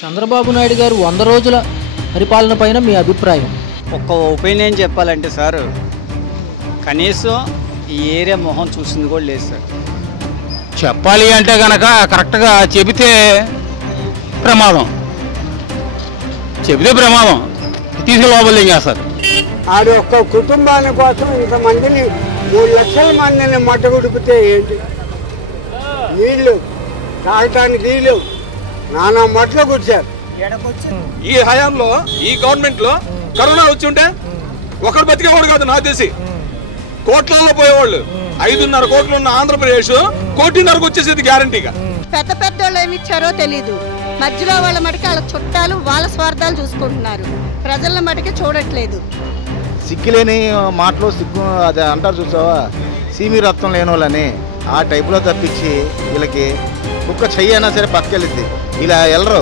చంద్రబాబు నాయుడు గారు 100 రోజుల పరిపాలన పైన మీ అభిప్రాయం? ఒక్క ఒపీనియన్ చెప్పాలంటే సార్, కనీసం ఈ ఏరియా మొహం చూసింది కూడా లేదు సార్. చెప్పాలి అంటే కనుక కరెక్ట్గా చెబితే ప్రమాదం, తీసుకు లోపల చేస్తారు. ఆడి ఒక్క కుటుంబాని కోసం ఇంతమందిని 3 లక్షల మందిని మట్టగుడిపితే ఏంటి? నీళ్లు తాగటానికి నీళ్ళు నానా మట్లు కూర్చారు. ఈ హయాంలో ఈ గవర్నమెంట్ లో కరోనా వచ్చి ఉంటే ఒకరు బతికేవాడు కాదు, నాకు తెలిసి కోట్లలో పోయేవాళ్ళు. 5.5 కోట్లు ఉన్న ఆంధ్రప్రదేశ్ 1.5 వచ్చేసేది గ్యారంటీగా. పెద్ద పెద్ద వాళ్ళు ఏమి ఇచ్చారో తెలీదు. మధ్యలో వాళ్ళ మటుకు వాళ్ళ చుట్టాలు వాళ్ళ స్వార్థాలు చూసుకుంటున్నారు, ప్రజల మటుకు చూడట్లేదు. సిగ్గులేని మాటలు సిగ్గు అది అంటారు చూసావా, సీమి రక్తం లేని వాళ్ళని ఆ టైపులో తప్పించి వీళ్ళకి కుక్క చెయ్యి అయినా సరే పక్కకెళ్ళిద్ది. ఇలా వెళ్ళరు,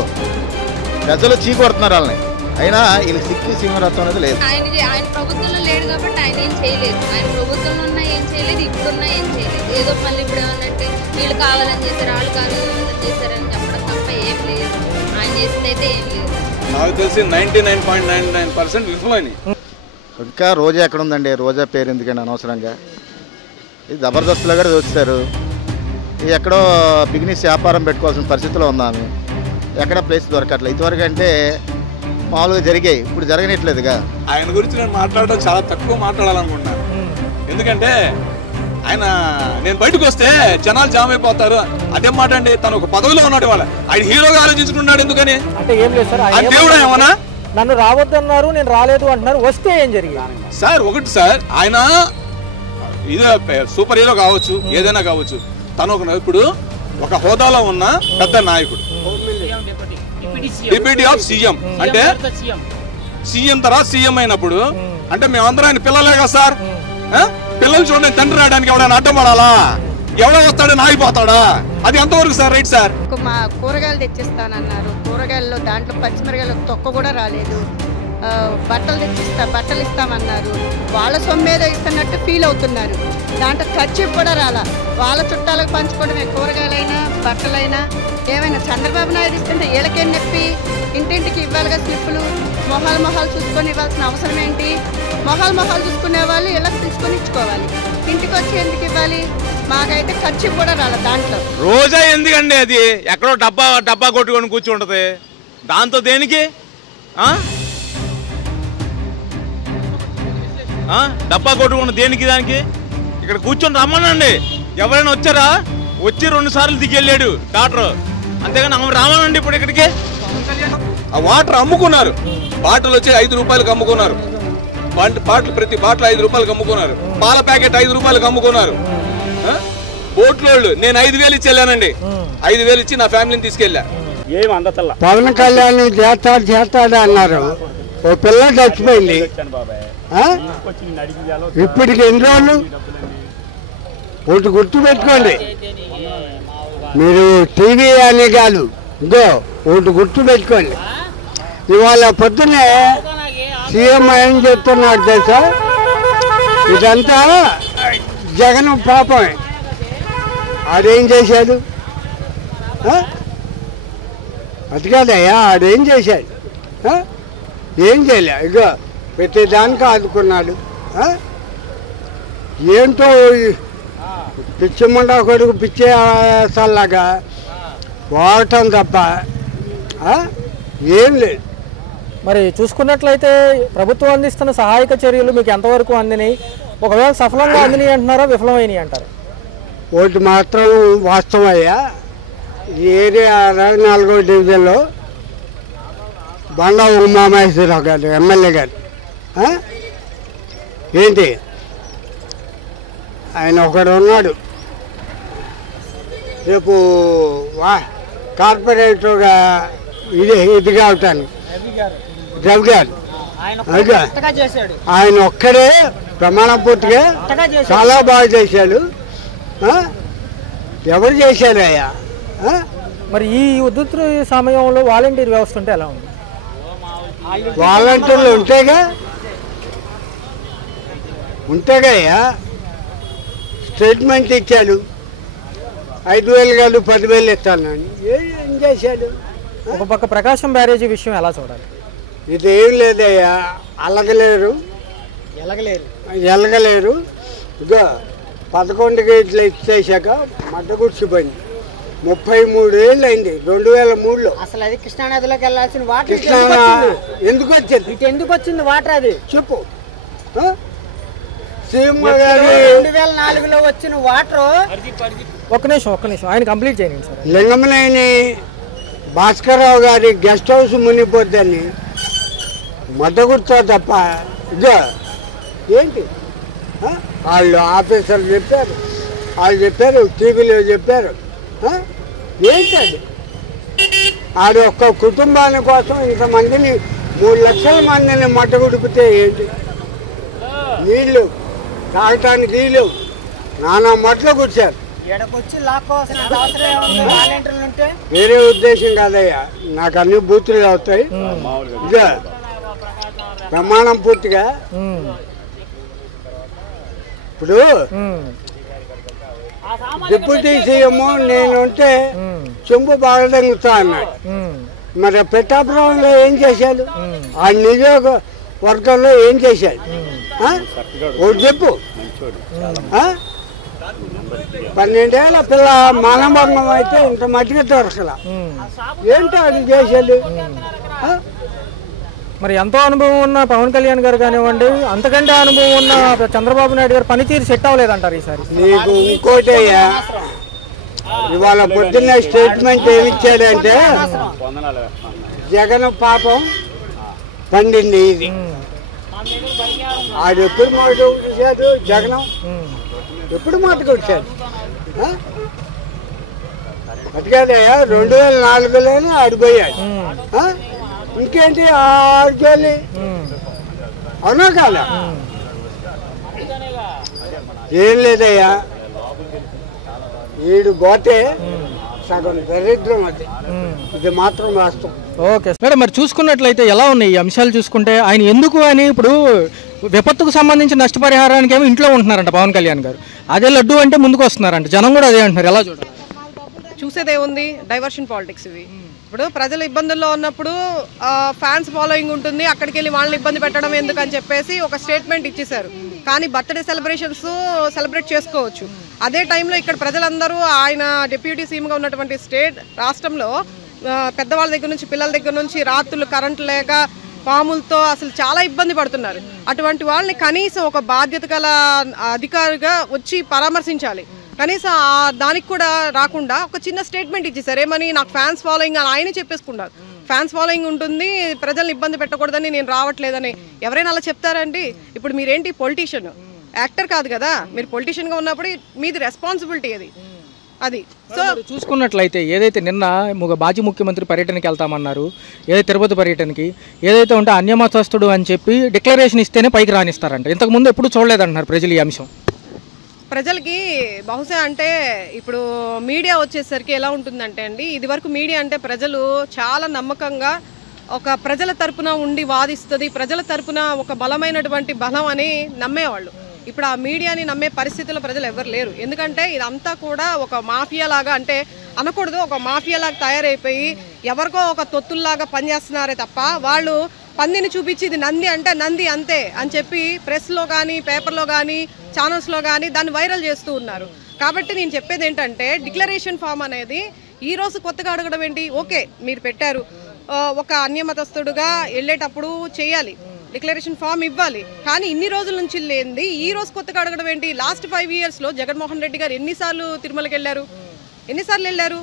ప్రజలు చీకొడుతున్నారు వాళ్ళని. అయినా వీళ్ళకి సిక్కి సీమి రక్తం అనేది లేదు. ఆయన ప్రభుత్వంలో లేడు కాబట్టి ఆయన ఏం చేయలేదు. ఆయన ప్రభుత్వంలో ఉన్నా ఏం చేయలేదు, ఇప్పుడున్నా ఏం చేయలేదు. ఏదో మళ్ళీ ఇప్పుడు ఏమన్నంటే వీళ్ళు కావాలని చేశారు, వాళ్ళు కావాలని చేశారని చెప్పడం తప్ప ఏం లేదు. ఆయన చేసింది అయితే ఏం లేదు. నాకు తెలిసి 99.99% విఫలమైంది. ఇంకా రోజా ఎక్కడ ఉందండి? రోజా పేరు ఎందుకండి అనవసరంగా? ఇది జబర్దస్త్లో కూడా చూస్తారు. ఇది ఎక్కడో బిజినెస్ వ్యాపారం పెట్టుకోవాల్సిన పరిస్థితిలో ఉందాము. ఎక్కడ ప్లేస్ దొరకట్లేదు. ఇదివరకు అంటే మామూలుగా జరిగాయి, ఇప్పుడు జరగనట్లేదుగా. ఆయన గురించి నేను మాట్లాడడం చాలా తక్కువ మాట్లాడాలనుకుంటున్నాను. ఎందుకంటే ఆయన నేను బయటకు వస్తే జనాలు జామ్ అయిపోతారు. అదే మాట అండి, తను ఒక పదవిలో ఉన్నాడు. వాళ్ళ ఆయన హీరోగా ఆలోచించుకున్నాడు. ఎందుకని అంటే ఏం లేదు సార్, దేవుడు ఏమన్నా నన్ను రావద్దన్నారు, నేను రాలేదు అంటున్నారు. వస్తే ఏం జరిగింది సార్? ఒకటి సార్, ఆయన ఇదే సూపర్ హీరో కావచ్చు, ఏదైనా కావచ్చు. తను ఇప్పుడు ఒక హోదాలో ఉన్న పెద్ద నాయకుడు, డిప్యూటీ ఆఫ్ సీఎం. అంటే సీఎం తర్వాత సీఎం అయినప్పుడు అంటే మేమందరం ఆయన పిల్లలే కదా సార్. పిల్లలు చూడండి, తండ్రి రావడానికి ఎవడైనా అడ్డపడాలా? ఎవడో వస్తాడని ఆగిపోతాడా? అది ఎంతవరకు సార్ రైట్ సార్? మా కూరగాయలు తెచ్చిస్తానన్నారు, కూరగాయల్లో దాంట్లో పచ్చిమిరగాయలు తొక్క కూడా రాలేదు. బట్టలు ఇస్తామన్నారు, వాళ్ళ సొమ్మేదో ఇస్తున్నట్టు ఫీల్ అవుతున్నారు. దాంట్లో ఖర్చు కూడా రాలా. వాళ్ళ చుట్టాలకు పంచుకోవడమే, కూరగాయలైనా బట్టలైనా ఏమైనా. చంద్రబాబు నాయుడు ఇస్తుంటే వీళ్ళకేం నొప్పి? ఇంటింటికి ఇవ్వాలిగా స్లిప్పులు. మొహాలు చూసుకొని ఇవ్వాల్సిన అవసరం ఏంటి? మొహాలు చూసుకునే వాళ్ళు ఇళ్ళకి తీసుకొని ఇచ్చుకోవాలి. ఇంటికి వచ్చి ఎందుకు ఇవ్వాలి? మాకైతే ఖర్చు కూడా రాలేదు దాంట్లో. రోజా ఎందుకండి? అది ఎక్కడో డబ్బా కొట్టుకొని కూర్చుంటది. దాంతో దేనికి? డబ్బా కొట్టుకున్న దేనికి? దానికి ఇక్కడ కూర్చొని రమ్మనండి. ఎవరైనా వచ్చారా? వచ్చి 2 సార్లు దిగెళ్ళాడు డాక్టర్, అంతేగాని రామనండి ఇప్పుడు ఇక్కడికి. ఆ వాటర్ అమ్ముకున్నారు, బాటిల్ వచ్చి 5 రూపాయలకు అమ్ముకున్నారు. బాటిల్ ప్రతి బాటిల్ 5 రూపాయలకు అమ్ముకున్నారు. పాల ప్యాకెట్ 5 రూపాయలకు అమ్ముకున్నారు. బోట్లోళ్ళు నేను 5,000 ఇచ్చి వెళ్ళానండి. 5,000 ఇచ్చి నా ఫ్యామిలీని తీసుకెళ్ళా. పవన్ కళ్యాణ్ చేస్తాడు అన్నారు. ఓ పిల్ల చచ్చిపోయింది. ఇప్పటికి ఎన్ని రోజులు? ఒకటి గుర్తు పెట్టుకోండి, మీరు టీవీ అని కాదు, ఇదో ఒకటి గుర్తు పెట్టుకోండి. ఇవాళ పొద్దున్నే సీఎం ఏం చెప్తున్నాడు తెలుసా? ఇదంతా జగన్ పాపమే. ఆడేం చేశాడు? అది కాదయ్యా, ఆడేం చేశాడు? ఏం చేయలే. ఇక ప్రతి దానికి ఆదుకున్నాడు. ఏంటో పిచ్చిమండా కొడుకు పిచ్చేసాలాగా వాడటం తప్ప ఏం లేదు. మరి చూసుకున్నట్లయితే ప్రభుత్వం అందిస్తున్న సహాయక చర్యలు మీకు ఎంతవరకు అందినాయి? ఒకవేళ సఫలంగా అందినాయి అంటున్నారా, విఫలమైనవి అంటారా? ఒకటి మాత్రం వాస్తవయ్యా, ఈ ఏరియా 64వ డివిజన్లో బండా ఉమామహేశ్వరరావు గారు ఎమ్మెల్యే గారు ఏంటి ఆయన ఒకడు ఉన్నాడు. రేపు కార్పొరేటర్గా ఇది కావటానికి రవి గారు ఆయన ఒక్కడే ప్రమాణ పూర్తిగా చాలా బాగా చేశాడు. ఎవరు చేశారయ్యా? మరి ఈ ఉధృతి సమయంలో వాలంటీర్ వ్యవస్థ ఉంటే ఎలా ఉంది? వాలంటీర్లు ఉంటేగా స్టేట్మెంట్ ఇచ్చాడు. 5,000 కాదు 10,000 ఇస్తాను. ఏం చేశాడు? ఒక పక్క ప్రకాశం బ్యారేజీ విషయం ఎలా చూడాలి? ఇది ఏం లేదయ్యా, ఎలగలేరు ఇక 11 గేట్లు ఇచ్చేసాక మడ్డ గుడిచిపోయింది. 33 ఏళ్ళు అయింది 2003లో. అసలు అది కృష్ణానదిలోకి వెళ్ళాల్సిన వాటర్ కృష్ణా ఎందుకు వచ్చింది? ఇటు ఎందుకు వచ్చింది వాటర్? అది చెప్పు. సీఎం గారి 2004లో వచ్చిన వాటర్. ఒక్క నిమిషం ఆయన కంప్లీట్ చేయండి సార్. లింగమనేని భాస్కర్రావు గారి గెస్ట్ హౌస్ మునిగిపోద్దని మద్దగుర్తో తప్ప ఇక ఏంటి వాళ్ళు ఆఫీసర్లు చెప్పారు, వాళ్ళు చెప్పారు, టీవీలో చెప్పారు. ఏంటి అది? ఆడు ఒక్క కుటుంబాని కోసం ఇంతమందిని 3 లక్షల మందిని మట్టగుడిపితే ఏంటి? నీళ్ళు తాగటానికి నీళ్ళు నానా మట్లు కూర్చారు. వేరే ఉద్దేశం కాదయ్యా, నాకు అన్ని బూతులు అవుతాయి. ఇక ప్రమాణం పూర్తిగా ఇప్పుడు డిప్యూటీ సీఎం నేనుంటే చెంబు బాగా తగ్గుతా అన్నాడు. మరి పెట్టాపురంలో ఏం చేశాడు? ఆ నియోజకవర్గంలో ఏం చేశాడు? ఒకటి చెప్పు. 12 ఏళ్ళ పిల్ల మానభంగం అయితే ఇంత మట్టిగా దొరకల. ఏంటో అది చేసేది? మరి ఎంతో అనుభవం ఉన్న పవన్ కళ్యాణ్ గారు కానివ్వండి, అంతకంటే అనుభవం ఉన్న చంద్రబాబు నాయుడు గారు పనితీరు సెట్ అవ్వలేదంటారు ఈసారి. నీకు ఇంకోటి ఇవాళ పొద్దున్న స్టేట్మెంట్ ఏమిచ్చాడంటే జగన్ పాపం పండింది. ఇది ఆడు ఎప్పుడు మాట వచ్చాడు? జగన్ ఎప్పుడు మాటకు వచ్చాడు? అటుకాదయ్యా, 2004లోనే ఆడిపోయాడు. ఇంకేంటి ఆడుకోవాలి? అవునా కాదా? ఏం లేదయ్యా, ఈడు గోతే సగం దరిద్రం. అది ఇది మాత్రం వాస్తవం. ఓకే మేడం, మరి చూసుకున్నట్లయితే ఎలా ఉన్నాయి ఈ అంశాలు చూసుకుంటే? ఆయన ఎందుకు అని ఇప్పుడు విపత్తుకు సంబంధించిన నష్టపరిహారానికి ఏమో ఇంట్లో ఉంటున్నారంట పవన్ కళ్యాణ్ గారు, అదే లడ్డు అంటే ముందుకు వస్తున్నారంట, జనం కూడా అదే అంటున్నారు. ఎలా చూడాలి? చూసేదే ఉంది, డైవర్షన్ పాలిటిక్స్ ఇవి. ఇప్పుడు ప్రజలు ఇబ్బందుల్లో ఉన్నప్పుడు ఫ్యాన్స్ ఫాలోయింగ్ ఉంటుంది, అక్కడికి వెళ్ళి వాళ్ళని ఇబ్బంది పెట్టడం ఎందుకు అని చెప్పేసి ఒక స్టేట్మెంట్ ఇచ్చేశారు. కానీ బర్త్డే సెలబ్రేట్ చేసుకోవచ్చు. అదే టైంలో ఇక్కడ ప్రజలందరూ ఆయన డిప్యూటీ సీఎంగా ఉన్నటువంటి రాష్ట్రంలో పెద్దవాళ్ళ దగ్గర నుంచి పిల్లల దగ్గర నుంచి రాత్రులు కరెంటు లేక పాములతో అసలు చాలా ఇబ్బంది పడుతున్నారు. అటువంటి వాళ్ళని కనీసం ఒక బాధ్యత గల అధికారిగా వచ్చి పరామర్శించాలి. కనీసం దానికి కూడా రాకుండా ఒక చిన్న స్టేట్మెంట్ ఇచ్చేసారు. ఏమని? నాకు ఫ్యాన్స్ ఫాలోయింగ్ అని ఆయనే చెప్పేసుకున్నారు. ఫ్యాన్స్ ఫాలోయింగ్ ఉంటుంది, ప్రజల్ని ఇబ్బంది పెట్టకూడదని నేను రావట్లేదని ఎవరైనా అలా చెప్తారండి? ఇప్పుడు మీరేంటి పొలిటీషియన్, యాక్టర్ కాదు కదా. మీరు పొలిటీషియన్గా ఉన్నప్పుడు మీది రెస్పాన్సిబిలిటీ అది. సో చూసుకున్నట్లయితే ఏదైతే నిన్న మాజీ ముఖ్యమంత్రి పర్యటనకి వెళ్తామన్నారు, ఏదైతే తిరుపతి పర్యటనకి ఏదైతే ఉంటే అన్యమతస్థుడు అని చెప్పి డిక్లరేషన్ ఇస్తేనే పైకి రానిస్తారంట. ఇంతకుముందు ఎప్పుడు చూడలేదంటున్నారు ప్రజలు ఈ అంశం. ప్రజలకి బహుశా అంటే ఇప్పుడు మీడియా వచ్చేసరికి ఎలా ఉంటుందంటే అండి, ఇది వరకు మీడియా అంటే ప్రజలు చాలా నమ్మకంగా ఒక ప్రజల తరపున ఉండి వాదిస్తుంది, ప్రజల తరపున ఒక బలమైనటువంటి బలం అని నమ్మేవాళ్ళు. ఇప్పుడు ఆ మీడియాని నమ్మే పరిస్థితుల్లో ప్రజలు ఎవరు లేరు. ఎందుకంటే ఇదంతా కూడా ఒక మాఫియా లాగా, అంటే అనకూడదు, ఒక మాఫియా లాగా తయారైపోయి ఎవరికో ఒక తొత్తుల్లాగా పనిచేస్తున్నారే తప్ప వాళ్ళు పందిని చూపించి ఇది నంది అంటే నంది అంతే అని చెప్పి ప్రెస్లో కానీ పేపర్లో కానీ ఛానల్స్లో కానీ దాన్ని వైరల్ చేస్తూ ఉన్నారు. కాబట్టి నేను చెప్పేది ఏంటంటే డిక్లరేషన్ ఫామ్ అనేది ఈరోజు కొత్తగా అడగడం ఏంటి? ఓకే మీరు పెట్టారు, ఒక అన్యమతస్థుడుగా వెళ్ళేటప్పుడు చేయాలి, డిక్లరేషన్ ఫామ్ ఇవ్వాలి. కానీ ఇన్ని రోజుల నుంచి లేనిది ఈ రోజు కొత్తగా అడగడం ఏంటి? లాస్ట్ 5 yearsలో జగన్మోహన్ రెడ్డి గారు ఎన్నిసార్లు తిరుమలకి వెళ్ళారు? ఎన్నిసార్లు వెళ్ళారు?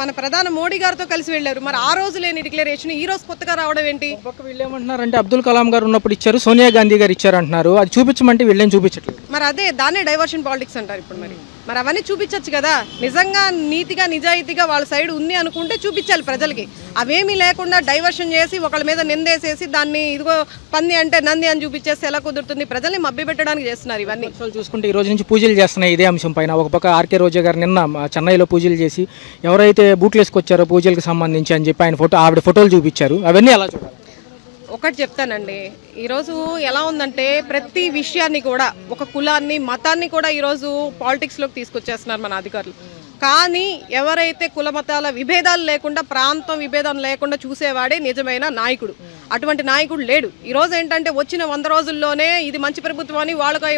మన ప్రధాని మోడీ గారితో కలిసి వెళ్ళారు. మరి ఆ రోజు లేని డిక్లరేషన్ ఈ రోజు కొత్తగా రావడం ఏంటి? వీళ్ళేమంటున్నారంటే అబ్దుల్ కలాం గారు ఉన్నప్పుడు ఇచ్చారు, సోనియా గాంధీ గారు ఇచ్చారు అంటున్నారు. అది చూపించమంటే వీళ్ళేం చూపించట్లేదు. మరి అదే దాన్నే డైవర్షన్ పాలిటిక్స్ అంటారు. ఇప్పుడు మరి అవన్నీ చూపించచ్చు కదా. నిజంగా నీతిగా నిజాయితీగా వాళ్ళ సైడ్ ఉంది అనుకుంటే చూపించాలి ప్రజలకి. అవేమీ లేకుండా డైవర్షన్ చేసి ఒకళ్ళ మీద నిందేసేసి దాన్ని ఇదిగో పంది అంటే నంది అని చూపించేస్తే ఎలా కుదురుతుంది? ప్రజల్ని మభ్యపెట్టడానికి చేస్తున్నారు ఇవన్నీ. చూసుకుంటే ఈ రోజు నుంచి పూజలు చేస్తున్నాయి ఇదే అంశం పైన. ఒక పక్క ఆర్కే రోజా గారు నిన్న చెన్నైలో పూజలు చేసి ఎవరైతే బూట్లు వేసుకొచ్చారో పూజలకు సంబంధించి అని చెప్పి ఆయన ఆవిడ ఫోటోలు చూపించారు. అవన్నీ ఎలా చూడాలి? ఒకటి చెప్తానండి, ఈరోజు ఎలా ఉందంటే ప్రతి విషయాన్ని కూడా ఒక కులాన్ని మతాన్ని కూడా ఈరోజు పాలిటిక్స్లోకి తీసుకొచ్చేస్తున్నారు మన అధికారులు. కానీ ఎవరైతే కులమతాల విభేదాలు లేకుండా, ప్రాంతం విభేదం లేకుండా చూసేవాడే నిజమైన నాయకుడు. అటువంటి నాయకుడు లేడు. ఈరోజు ఏంటంటే వచ్చిన 100 రోజుల్లోనే ఇది మంచి ప్రభుత్వం అని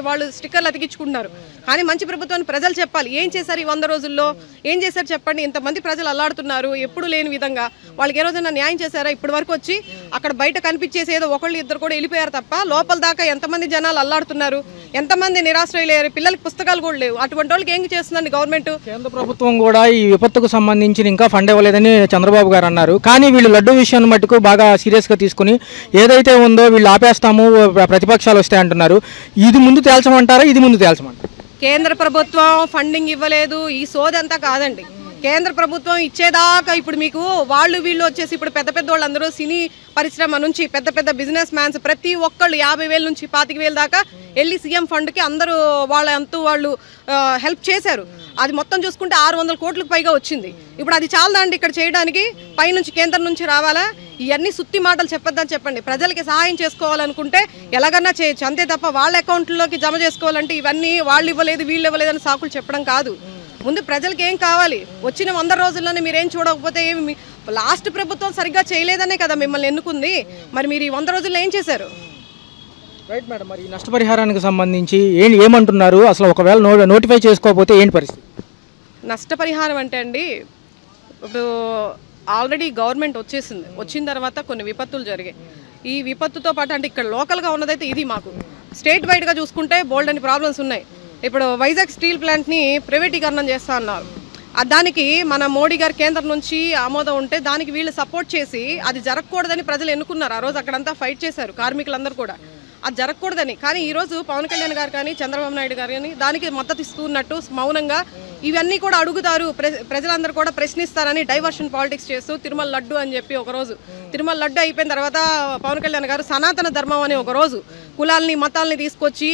వాళ్ళు స్టిక్కర్లు అతికించుకుంటున్నారు. కానీ మంచి ప్రభుత్వాన్ని ప్రజలు చెప్పాలి. ఏం చేశారు ఈ 100 రోజుల్లో? ఏం చేశారు చెప్పండి. ఇంతమంది ప్రజలు అల్లాడుతున్నారు ఎప్పుడు లేని విధంగా. వాళ్ళకి ఏ రోజైనా న్యాయం చేశారా? ఇప్పటి వరకు వచ్చి అక్కడ బయట కనిపించేసి ఏదో ఒకళ్ళు ఇద్దరు కూడా వెళ్ళిపోయారు తప్ప లోపల దాకా ఎంతమంది జనాలు అల్లాడుతున్నారు, ఎంతమంది నిరాశ్రయులేరు, పిల్లలకి పుస్తకాలు కూడా లేవు. అటువంటి వాళ్ళకి ఏం చేస్తుందండి గవర్నమెంట్? కేంద్ర ప్రభుత్వం కూడా ఈ విపత్తుకు సంబంధించి ఇంకా ఫండ్ ఇవ్వలేదని చంద్రబాబు గారు అన్నారు. కానీ వీళ్ళు లడ్డు విషయాన్ని మట్టుకు బాగా సీరియస్గా తీసుకుని ఏదైతే ఉందో వీళ్ళు ఆపేస్తాము, ప్రతిపక్షాలు వస్తాయి అంటున్నారు. ఇది ముందు తేల్చమంటారా? ఇది ముందు తేల్చమంటారా? కేంద్ర ప్రభుత్వం ఫండింగ్ ఇవ్వలేదు ఈ సోదంతా కాదండి. కేంద్ర ప్రభుత్వం ఇచ్చేదాకా ఇప్పుడు మీకు వీళ్ళు వచ్చేసి ఇప్పుడు పెద్ద పెద్ద వాళ్ళందరూ సినీ పరిశ్రమ నుంచి పెద్ద పెద్ద బిజినెస్ మ్యాన్స్ ప్రతి ఒక్కళ్ళు 50,000 నుంచి 25,000 దాకా వెళ్ళి సీఎం ఫండ్కి అందరూ వాళ్ళు హెల్ప్ చేశారు. అది మొత్తం చూసుకుంటే 600 కోట్లకు పైగా వచ్చింది. ఇప్పుడు అది చాలా అండి ఇక్కడ చేయడానికి. పైనుంచి కేంద్రం నుంచి రావాలా? ఇవన్నీ సుత్తి మాటలు చెప్పొద్దని చెప్పండి. ప్రజలకి సహాయం చేసుకోవాలనుకుంటే ఎలాగన్నా చేయొచ్చు, అంతే తప్ప వాళ్ళ అకౌంట్లోకి జమ చేసుకోవాలంటే ఇవన్నీ వాళ్ళు ఇవ్వలేదు వీళ్ళు ఇవ్వలేదని సాకులు చెప్పడం కాదు. ముందు ప్రజలకి ఏం కావాలి? వచ్చిన 100 రోజుల్లోనే మీరేం చూడకపోతే ఏమి? లాస్ట్ ప్రభుత్వం సరిగ్గా చేయలేదనే కదా మిమ్మల్ని ఎన్నుకుంది. మరి మీరు ఈ 100 రోజుల్లో ఏం చేశారు? Right madam. మరి నష్టపరిహారానికి సంబంధించి ఏమంటున్నారు? అసలు ఒకవేళ నోటిఫై చేసుకోకపోతే ఏంటి పరిస్థితి? నష్టపరిహారం అంటే అండి, ఇప్పుడు ఆల్రెడీ గవర్నమెంట్ వచ్చేసింది. వచ్చిన తర్వాత కొన్ని విపత్తులు జరిగాయి. ఈ విపత్తుతో పాటు అంటే ఇక్కడ లోకల్గా ఉన్నదైతే ఇది, మాకు స్టేట్ వైడ్గా చూసుకుంటే బోల్డ్ అని ప్రాబ్లమ్స్ ఉన్నాయి. ఇప్పుడు వైజాగ్ స్టీల్ ప్లాంట్ని ప్రైవేటీకరణం చేస్తా అన్నారు. దానికి మన మోడీ గారు కేంద్రం నుంచి ఆమోదం ఉంటే దానికి వీళ్ళు సపోర్ట్ చేసి అది జరగకూడదని ప్రజలు ఎన్నుకున్నారు. ఆ రోజు అక్కడంతా ఫైట్ చేశారు కార్మికులందరూ కూడా, అది జరగకూడదని. కానీ ఈరోజు పవన్ కళ్యాణ్ గారు కానీ చంద్రబాబు నాయుడు గారు కానీ దానికి మద్దతు ఇస్తున్నట్టు మౌనంగా ఇవన్నీ కూడా అడుగుతారు, ప్రజలందరూ కూడా ప్రశ్నిస్తారని డైవర్షన్ పాలిటిక్స్ చేస్తూ తిరుమల లడ్డు అని చెప్పి ఒకరోజు, తిరుమల లడ్డు అయిపోయిన తర్వాత పవన్ కళ్యాణ్ గారు సనాతన ధర్మం అని ఒకరోజు కులాలని మతాలని తీసుకొచ్చి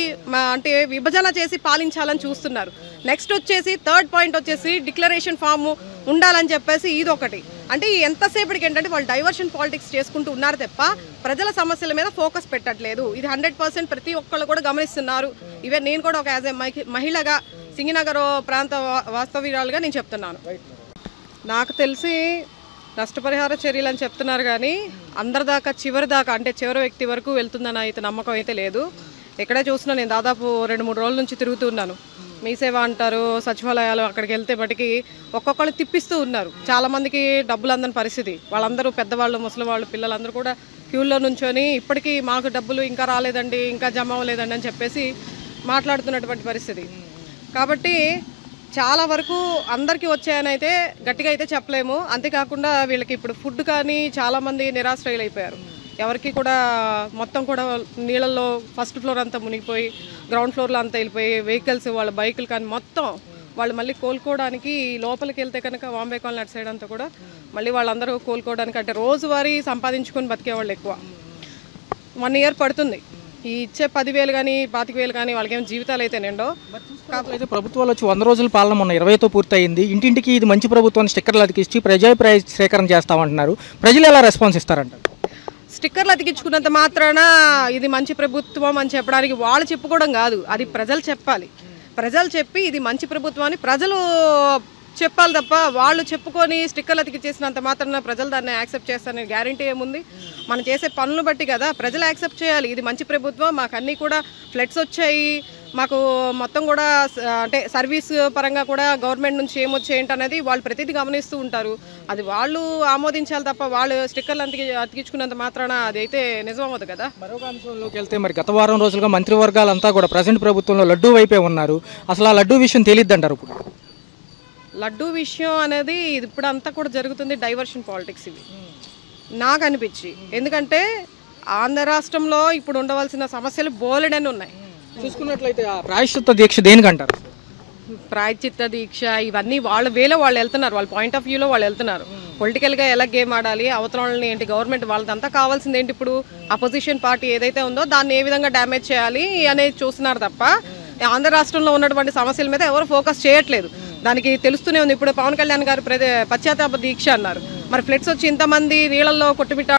అంటే విభజన చేసి పాలించాలని చూస్తున్నారు. నెక్స్ట్ వచ్చేసి థర్డ్ పాయింట్ వచ్చేసి డిక్లరేషన్ ఫామ్ ఉండాలని చెప్పేసి ఇదొకటి. అంటే ఎంతసేపటికి ఏంటంటే వాళ్ళు డైవర్షన్ పాలిటిక్స్ చేసుకుంటూ ఉన్నారు తప్ప ప్రజల సమస్యల మీద ఫోకస్ పెట్టట్లేదు. ఇది 100% ప్రతి ఒక్కళ్ళు కూడా గమనిస్తున్నారు. ఈవెన్ నేను కూడా ఒక యాజ్ ఏ మహిళగా సింగినగర్ ప్రాంత వాస్తవ్యురాలుగా నేను చెప్తున్నాను. నాకు తెలిసి నష్టపరిహార చర్యలు అని చెప్తున్నారు కానీ అందరి దాకా చివరి దాకా అంటే చివరి వ్యక్తి వరకు వెళ్తుందని అయితే నమ్మకం అయితే లేదు. ఎక్కడే చూస్తున్నా నేను దాదాపు 2-3 రోజుల నుంచి తిరుగుతున్నాను. మీ సేవ అంటారు, సచివాలయాలు, అక్కడికి వెళ్తే బట్టికి ఒక్కొక్కళ్ళు తిప్పిస్తూ ఉన్నారు. చాలామందికి డబ్బులు అందని పరిస్థితి. వాళ్ళందరూ పెద్దవాళ్ళు, ముసలి వాళ్ళు, పిల్లలందరూ కూడా క్యూల్లో నుంచొని ఇప్పటికీ మాకు డబ్బులు ఇంకా రాలేదండి, ఇంకా జమ అవ్వలేదండి అని చెప్పేసి మాట్లాడుతున్నటువంటి పరిస్థితి. కాబట్టి చాలా వరకు అందరికీ వచ్చాయని అయితే గట్టిగా అయితే చెప్పలేము. అంతేకాకుండా వీళ్ళకి ఇప్పుడు ఫుడ్ కానీ చాలామంది నిరాశ్రయులు అయిపోయారు. ఎవరికి కూడా మొత్తం కూడా నీళ్ళల్లో ఫస్ట్ ఫ్లోర్ అంతా మునిగిపోయి గ్రౌండ్ ఫ్లోర్లో అంతా వెళ్ళిపోయి వెహికల్స్ వాళ్ళ బైకులు కానీ మొత్తం వాళ్ళు మళ్ళీ కోలుకోవడానికి లోపలికి వెళ్తే కనుక బాంబే కాలనీ అటు సైడ్ అంతా కూడా మళ్ళీ వాళ్ళందరూ కోలుకోవడానికి అంటే రోజువారీ సంపాదించుకొని బతికేవాళ్ళు ఎక్కువ. 1 year పడుతుంది. ఈ ఇచ్చే 10,000 కానీ 25,000 కానీ వాళ్ళకేమో జీవితాలు అయితే నిండో. కాకపోతే ప్రభుత్వాలు వచ్చి 100 రోజుల పాలన మొన్న 20తో పూర్తయింది. ఇంటింటికి ఇది మంచి ప్రభుత్వాన్ని స్టిక్కర్లు అతికిచ్చి ప్రజాభిప్రాయ సేకరణ చేస్తామంటున్నారు. ప్రజలు ఎలా రెస్పాన్స్ ఇస్తారంటారు? స్టిక్కర్లు అతికించుకున్నంత మాత్రాన ఇది మంచి ప్రభుత్వం అని చెప్పడానికి వాళ్ళు చెప్పుకోవడం కాదు, అది ప్రజలు చెప్పాలి. ప్రజలు చెప్పి ఇది మంచి ప్రభుత్వం అని ప్రజలు చెప్పాలి తప్ప వాళ్ళు చెప్పుకొని స్టిక్కర్లు అతికిచ్చేసినంత మాత్రాన ప్రజలు దాన్ని యాక్సెప్ట్ చేస్తారనే గ్యారంటీ ఏముంది? మనం చేసే పనులు బట్టి కదా ప్రజలు యాక్సెప్ట్ చేయాలి. ఇది మంచి ప్రభుత్వం, మాకు అన్నీ కూడా ఫ్లడ్స్ వచ్చాయి, మాకు మొత్తం కూడా అంటే సర్వీస్ పరంగా కూడా గవర్నమెంట్ నుంచి ఏమొచ్చేంటి అనేది వాళ్ళు ప్రతిదీ గమనిస్తూ ఉంటారు. అది వాళ్ళు ఆమోదించాలి తప్ప వాళ్ళు స్టిక్కర్లు అతికించుకున్నంత మాత్రాన అది అయితే నిజం అవ్వదు కదా. మరొక అంశంలోకి వెళ్తే మరి గత వారం రోజులుగా మంత్రివర్గాలంతా కూడా ప్రజెంట్ ప్రభుత్వంలో లడ్డూ వైపే ఉన్నారు. అసలు ఆ లడ్డూ విషయం తెలియద్దంటారు. ఇప్పుడు లడ్డూ విషయం అనేది ఇప్పుడు అంతా కూడా జరుగుతుంది డైవర్షన్ పాలిటిక్స్ ఇవి నాకు అనిపించి. ఎందుకంటే ఆంధ్ర రాష్ట్రంలో ఇప్పుడు ఉండవలసిన సమస్యలు బోలెడని ఉన్నాయి. చూసుకున్నట్లయితే ప్రాయశ్చిత్త దీక్ష దేనికంటారు? ప్రాయశ్చిత్త దీక్ష ఇవన్నీ వాళ్ళ వేలో వాళ్ళు వెళ్తున్నారు, వాళ్ళ పాయింట్ ఆఫ్ వ్యూలో వాళ్ళు వెళ్తున్నారు. పొలిటికల్గా ఎలా గేమ్ ఆడాలి, అవతరాలని ఏంటి, గవర్నమెంట్ వాళ్ళదంతా కావాల్సింది ఏంటి, ఇప్పుడు అపోజిషన్ పార్టీ ఏదైతే ఉందో దాన్ని ఏ విధంగా డ్యామేజ్ చేయాలి అనేది చూస్తున్నారు తప్ప ఆంధ్ర రాష్ట్రంలో ఉన్నటువంటి సమస్యల మీద ఎవరు ఫోకస్ చేయట్లేదు. దానికి తెలుస్తూనే ఉంది. ఇప్పుడు పవన్ కళ్యాణ్ గారు పశ్చాత్తాప దీక్ష అన్నారు. మరి ఫ్లడ్స్ వచ్చి ఇంతమంది నీళ్ళల్లో కొట్టుమిట్ట